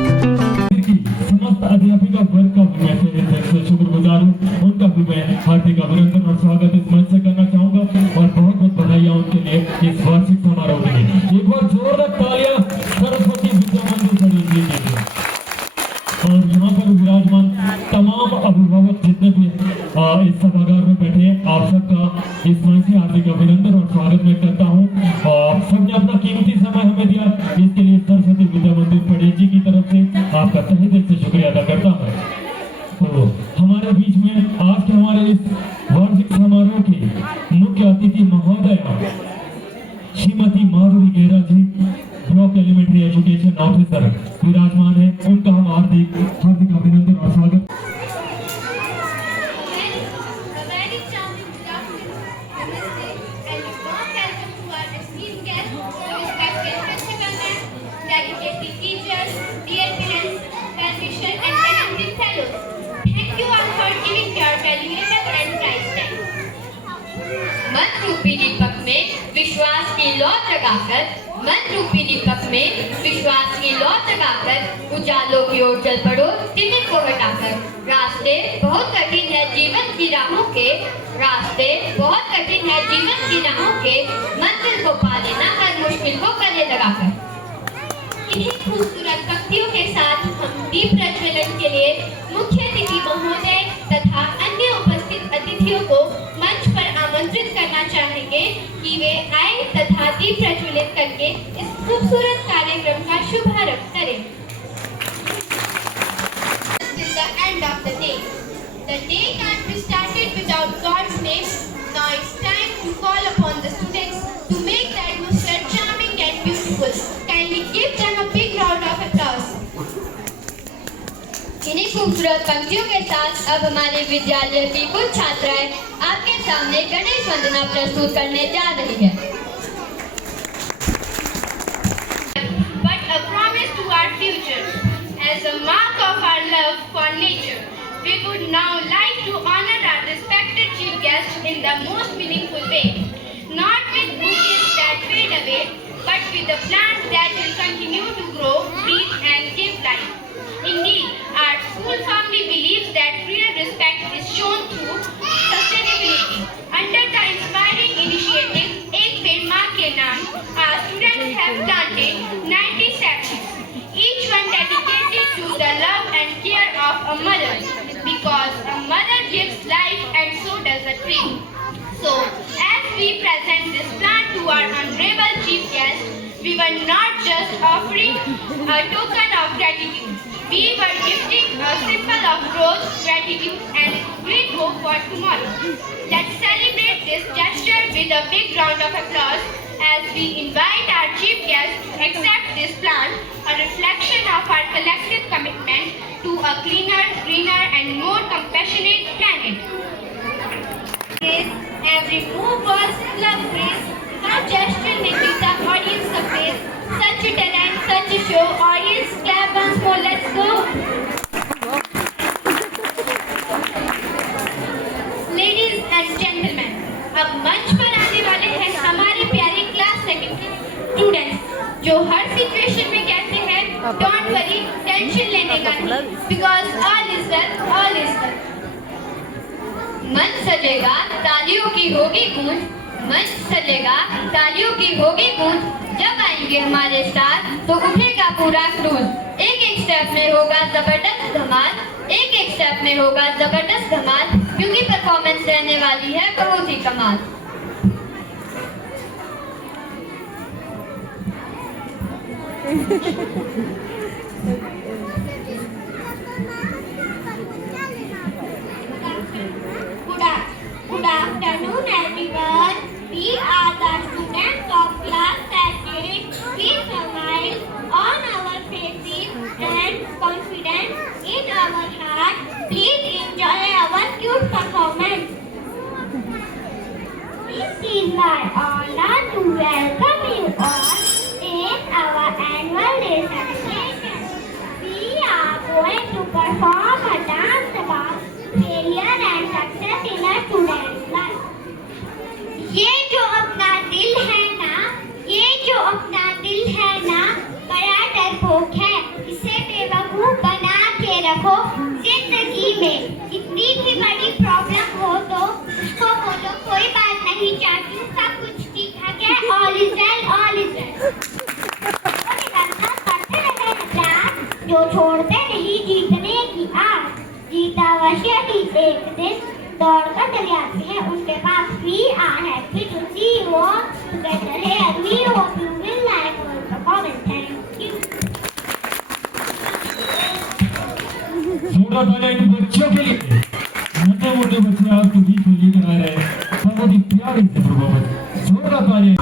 समस्त अध्यापिका वर्ग का मैं दिल से शुक्रगुजार हूँ। उनका भी मैं हार्दिक अभिनंदन और स्वागत इस मंच से करना चाहूंगा और बहुत बहुत बधाइयाँ उनके लिए इस वार्षिक समारोह के लिए। एक बार जोरदार तालियां सरस्वती विद्या मंदिर पढ़ी लीजिए। और यहाँ पर विराजमान तमाम अभिभावक जितने भी इस सभागार में बैठे हैं, आप सबका इस मंच से हार्दिक अभिनंदन और स्वागत मैं करता हूँ। आप सबने अपना कीमती समय हमें दिया, इसके लिए सरस्वती विद्या मंदिर पढ़े जी की तरफ से आपका तहे दिल से शुक्रिया अदा करता हूँ। तो हमारे बीच में आज के हमारे इस वार्षिक समारोह के मुख्य अतिथि महोदया श्रीमती माधुरी गेहरा जी, ब्लॉक एलिमेंट्री एजुकेशन ऑफिसर विराजमान है। उनका हम हार्दिक अभिनंदन और स्वागत। मन रूपी दीपक में विश्वास की लौ जगाकर, मन रूपी दीपक में विश्वास की लौ जगाकर उजालों की ओर चल पड़ो तिमिर को हटाकर। रास्ते बहुत कठिन है जीवन की राहों के, रास्ते बहुत कठिन है जीवन की राहों के, मंजिल को पा लेना हर मुश्किल को गले लगाकर। इन्हीं खूबसूरत पंक्तियों के साथ हम दीप प्रज्वलन के लिए मुख्य अतिथि महोदय तथा अन्य उपस्थित अतिथियों को मंच पर आमंत्रित करना चाहेंगे कि वे आए तथा दीप प्रज्वलित करके इस खूबसूरत कार्यक्रम का शुभारंभ करें। Till the end of the day. The day can't be started without God's name. Now it's time to call upon the students to make the atmosphere charming and beautiful. Kindly give them a big round of applause. इन्हीं खूबसूरत पंक्तियों के साथ अब हमारे विद्यालय की कुछ छात्राएं आपके सामने गणेश वंदना प्रस्तुत करने जा रही है। But a promise to our future, as a mark of our love for nature, we would now like to honor our respected chief guest in the most meaningful way, not with bouquets that fade away, but with the plants that will continue to grow, breathe, and give life. Indeed, our school firmly believes that real respect is shown through sustainability. Under the inspiring initiative Ek Ped Maa Ke Naam, our students have planted 90 saplings, each one dedicated to the love and care of a mother, because a mother gives life and so does a tree. So, as we present this plant to our honorable chief guest, we were not just offering a token of gratitude. We were gifting a symbol of growth, gratitude, and great hope for tomorrow. Let's celebrate this gesture with a big round of applause as we invite our chief guest to accept this plant, a reflection of our collective commitment to a cleaner, greener, and more compassionate planet. Grace, every move was love grace. Our gesture may be the audience surface. Such a talent, such a show. Audience clap once more. Let's go. Ladies and gentlemen, अब मंच पर आने वाले हैं हमारे प्यारे class second के students, जो हर सिचुएशन में कहते हैं डोंट वरी, टेंशन लेने का नहीं, because all is well, all is well. मंच सजेगा, तालियों की होगी गूंज, मंच सजेगा, तालियों की होगी गूंज, जब आएंगे हमारे स्टार तो उठेगा पूरा क्रूज। एक एक स्टेप में होगा जबरदस्त धमाल, एक एक स्टेप में होगा जबरदस्त धमाल, क्योंकि परफॉर्मेंस रहने वाली है बहुत ही कमाल। Good afternoon everyone. We are the students of class 2nd. We smile on our faces and confidence in our heart. Please enjoy our cute performance. This is my honor to welcome you all in our annual day celebration. We are going to perform a dance about failure and success in a student's life. ये जो अपना दिल है ना, ये जो अपना दिल है ना, बड़ा डरपोक है, इसे बेवकूफ जी चाचू, सब कुछ ठीक ठाक है, all is well, all is well. करते रहे प्रयास, जो छोड़ते नहीं जीतने की आस। जीता अवश्य ही एक दिन, दौड़कर चले आते हैं उनके पास भी आ है। We to see you all together here. We hope you will like our performance. Thank you. जोड़ा तालियां इन बच्चों के लिए। मोटे मोटे बच्चे आपके बीच में लेकर आ रहे हैं बहुत ही प्यारी से परफॉर्मेंस। जोड़ा तालियां।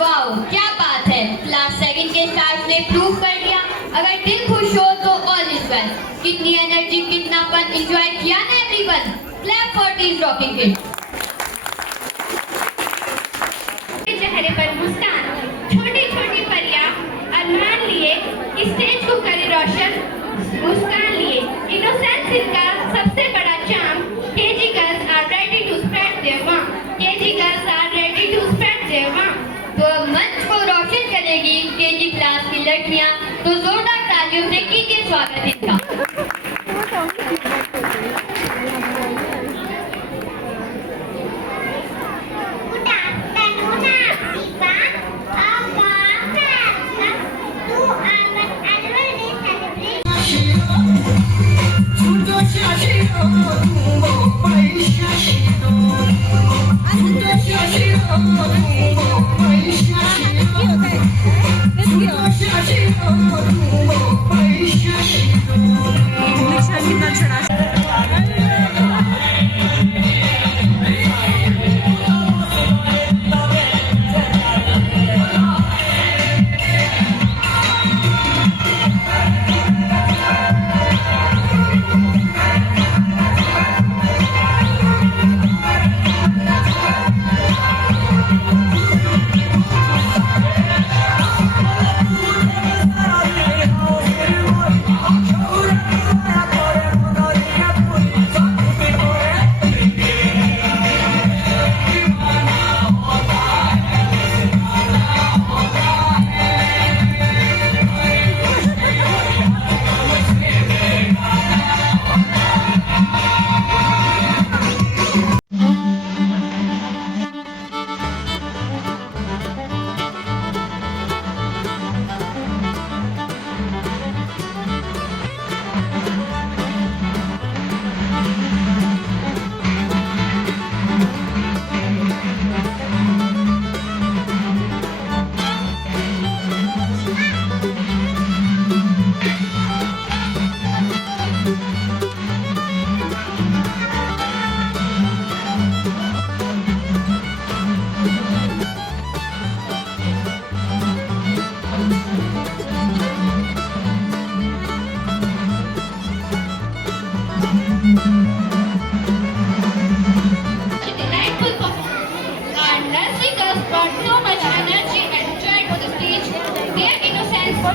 वाओ, क्या बात है। क्लास 7 के स्टाफ ने प्रूव कर दिया, अगर दिल खुश हो तो ऑल इज वेल। कितनी एनर्जी, कितना फन एंजॉय किया ना everyone. Clap for these rocking kids. चेहरे पर मुस्कान, छोटी छोटी परियां अरमान लिए, स्टेज को करे रोशन मुस्कान लिए। इनोसेंस इनका सबसे बड़ा charm. KG girls are ready to spread their warm. KG girls are ready to spread their warm. तो मंच को रोशन करेगी केजी क्लास की लड़कियां, तो जोरदार तालियों से कीजिए स्वागत इनका।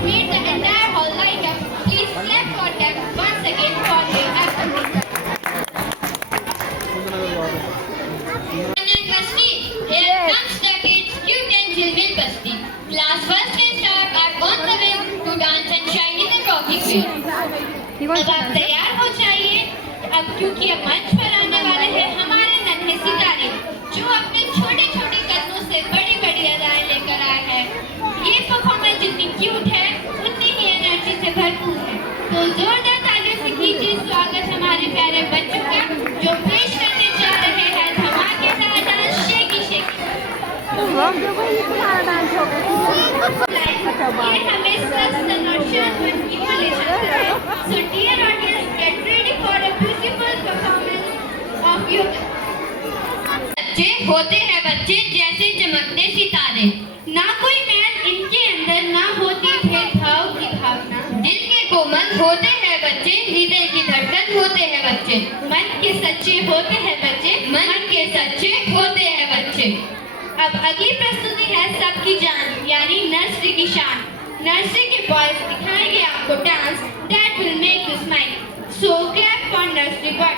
Made the entire hall light up. Please clap for them once again for their effort. Here comes the kids, cute and children basti. Class first and start are on the way to dance and shine in the rocking field. अब आप तैयार हो जाइए, अब क्योंकि अब मंच पर आने वाले हैं हमारे नन्हे सितारे, जो अपने छोटे छोटे कदमों से बड़ी बड़ी अदाएं लेकर आए हैं। ये परफॉर्मेंस जितनी क्यूट है, उतनी ही एनर्जी से भरपूर है। तो जोरदार तालियों से कीजिए स्वागत हमारे प्यारे बच्चों का, जो पेश करने जा रहे हैं धमाकेदार डांस शेकी शेकी। ये हमें स्वस्थ और शांत की ओर ले जाता है। So dear audience, get ready for a beautiful performance of बच्चे होते हैं बच्चे जैसे चमकते सितारे, ना कोई मैल इनके अंदर, ना होती भेदभाव की भावना। दिल के कोमल होते हैं बच्चे, हृदय की धड़कन होते हैं बच्चे, मन के सच्चे होते हैं बच्चे, मन के सच्चे होते हैं बच्चे। अब अगली प्रस्तुति है सबकी जान यानी नर्सरी की शान। नर्सरी के बॉयज दिखाएंगे आपको dance that will make you smile. So clap for nursery boy.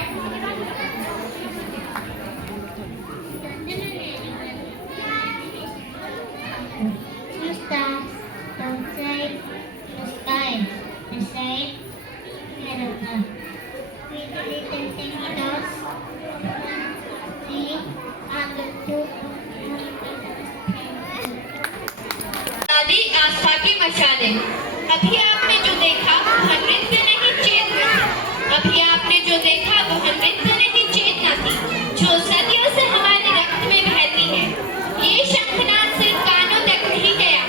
Two stars outside the sky, beside America. With little tiny dots, three are the two दादी आस्था की मशालें। अभी आपने जो देखा वह नृत्य नहीं चेतना थी। अभी आपने जो देखा वह नृत्य नहीं चेतना थी, जो सदियों से हमारे रक्त में बहती है। ये शंखनाद सिर्फ कानों तक नहीं गया,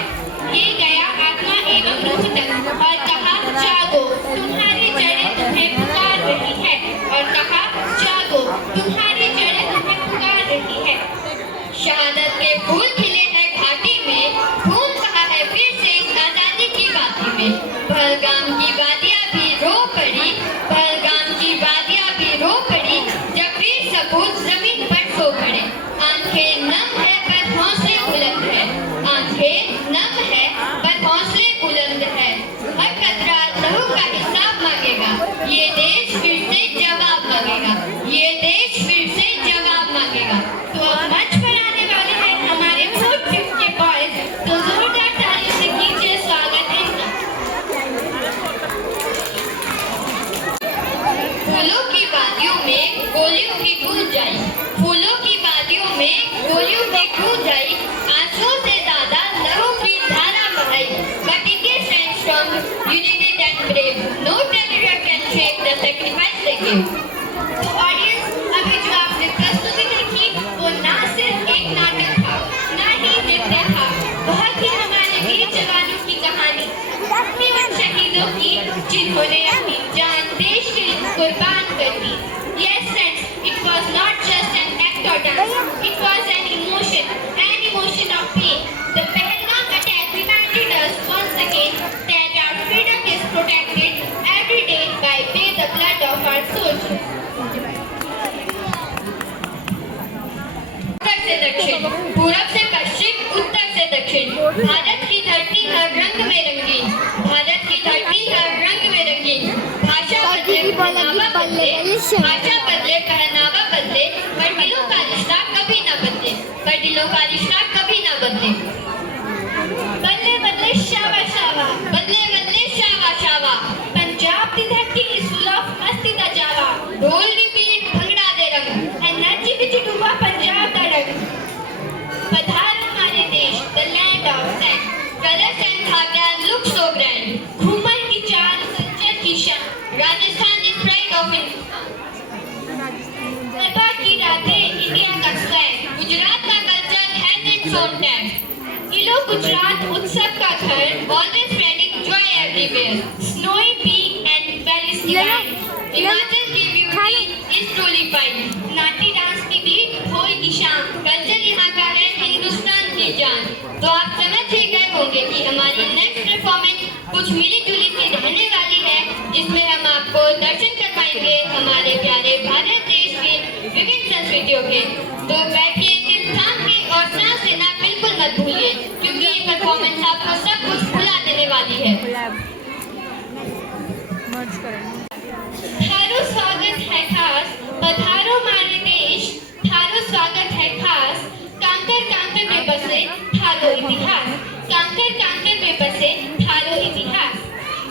ये गया आत्मा एवं रूह तक और कहा जागो तुम्हारी जड़ें तुम्हें पुकार रही है, और कहा जागो तुम्हारी जड़ें तुम्हें पुकार रही है। शहादत के फूल खिले हैं घाटी में, फूल कहा है फिर से इस आजादी की बाती में। पहलगाम की वादियां भी रो पड़ी, पहलगाम की वादियां भी रो पड़ी, जब वीर सपूत जमीन पर सो पड़े। आंखें नम है पर हौसले बुलंद है, आंखें नम है पर हौसले बुलंद है। हर कतरा लहू का हिसाब मांगेगा, ये देश फिर से जवाब मांगेगा, ये देश फिर से जवाब मांगेगा। तो अब मंच पर आने वाले हैं हमारे फूड ट्रिप के बॉयज, तो जोरदार तालियों से कीजिए स्वागत इनका। फूलों की वादियों में गोलियों की गूंज आई, फूलों की वादियों में गोलियों की गूंज आई, आंसुओं से दादा लहू की धारा बहाई। But India stands strong, united and brave. No terror can shake the sacrifice they gave. तो ऑडियंस, अभी जो आपने प्रस्तुति देखी वो ना सिर्फ एक नाटक था, ना ही नृत्य था, वह थी हमारे वीर जवानों की कहानी, उन शहीदों की जिन्होंने अपनी जान देश के लिए कुर्बान कर दी। Yes friends, it was not just an act or dance, it was an emotion of pain. The Pahalgam attack reminded us once again that our freedom is protected every day by the blood of our soldiers. उत्तर से दक्षिण, पूरब से पश्चिम, उत्तर से दक्षिण, भारत की धरती हर रंग में रंगीन, भारत की धरती हर रंग में रंगीन। भाषा बदले पहनावा बदले, भाषा बदले पहनावा बदले, पर दिलों का रिश्ता कभी ना बदले, पर दिलों का रिश्ता कभी ना बदले। बदले बदले शावा शावा, बदले बदले शावा शावा, पंजाब की धरती is full of मस्ती दा जावा, ढोल दी पीट भंगड़ा दे रंग, एनर्जी विच डूबा पंजाब दा रंग। पधार हमारे देश, the land of sand, colours and dhaga look so grand, Ghoomar की चाल सच्चर की शान, Rajasthan is pride of Garba की रातें इंडिया का स्वैग, गुजरात का culture has its own tag, किलो गुजरात उत्सव का घर, always spreading joy everywhere. Snowy peak and valleys divine, Himachal की beauty is truly fine, Nati dance की बीट, ढोल की शाम, कल्चर यहाँ का है हिंदुस्तान की जान। तो आप समझ ही गए होंगे कि हमारी नेक्स्ट परफॉर्मेंस कुछ मिली जुली सी रहने वाली है, जिसमें हम आपको दर्शन करवाएंगे हमारे प्यारे भारत देश के विभिन्न संस्कृतियों के। तो बैठिए दिल थाम के और सांस लेना बिल्कुल मत भूलिए, क्योंकि ये परफॉर्मेंस आपको सब कुछ भुला देने वाली है। थारो स्वागत है खास, पधारो मारे देश, थारो स्वागत है खास, कांकर कांकर में बसे थारो इतिहास, कांकर कांकर में बसे थारो इतिहास।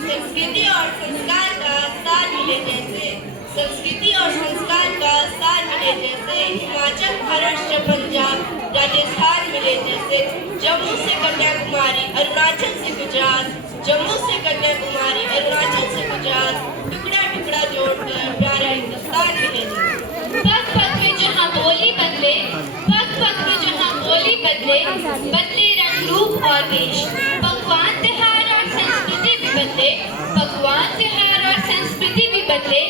संस्कृति और संस्कार का सार मिले जैसे, संस्कृति और संस्कार का सार मिले जैसे, हिमाचल महाराष्ट्र पंजाब राजस्थान मिले जैसे, जम्मू से कन्याकुमारी अरुणाचल से गुजरात, जम्मू से कन्याकुमारी अरुणाचल से गुजरात, टुकड़ा टुकड़ा जोड़कर प्यारा हिंदुस्तान मिले जैसे। पग पग में जहाँ बोली बदले, पग पग में जहाँ बोली बदले, बदले रंग रूप और वेश, पकवान त्योहार और संस्कृति भी बदले, पकवान त्योहार और संस्कृति भी बदले,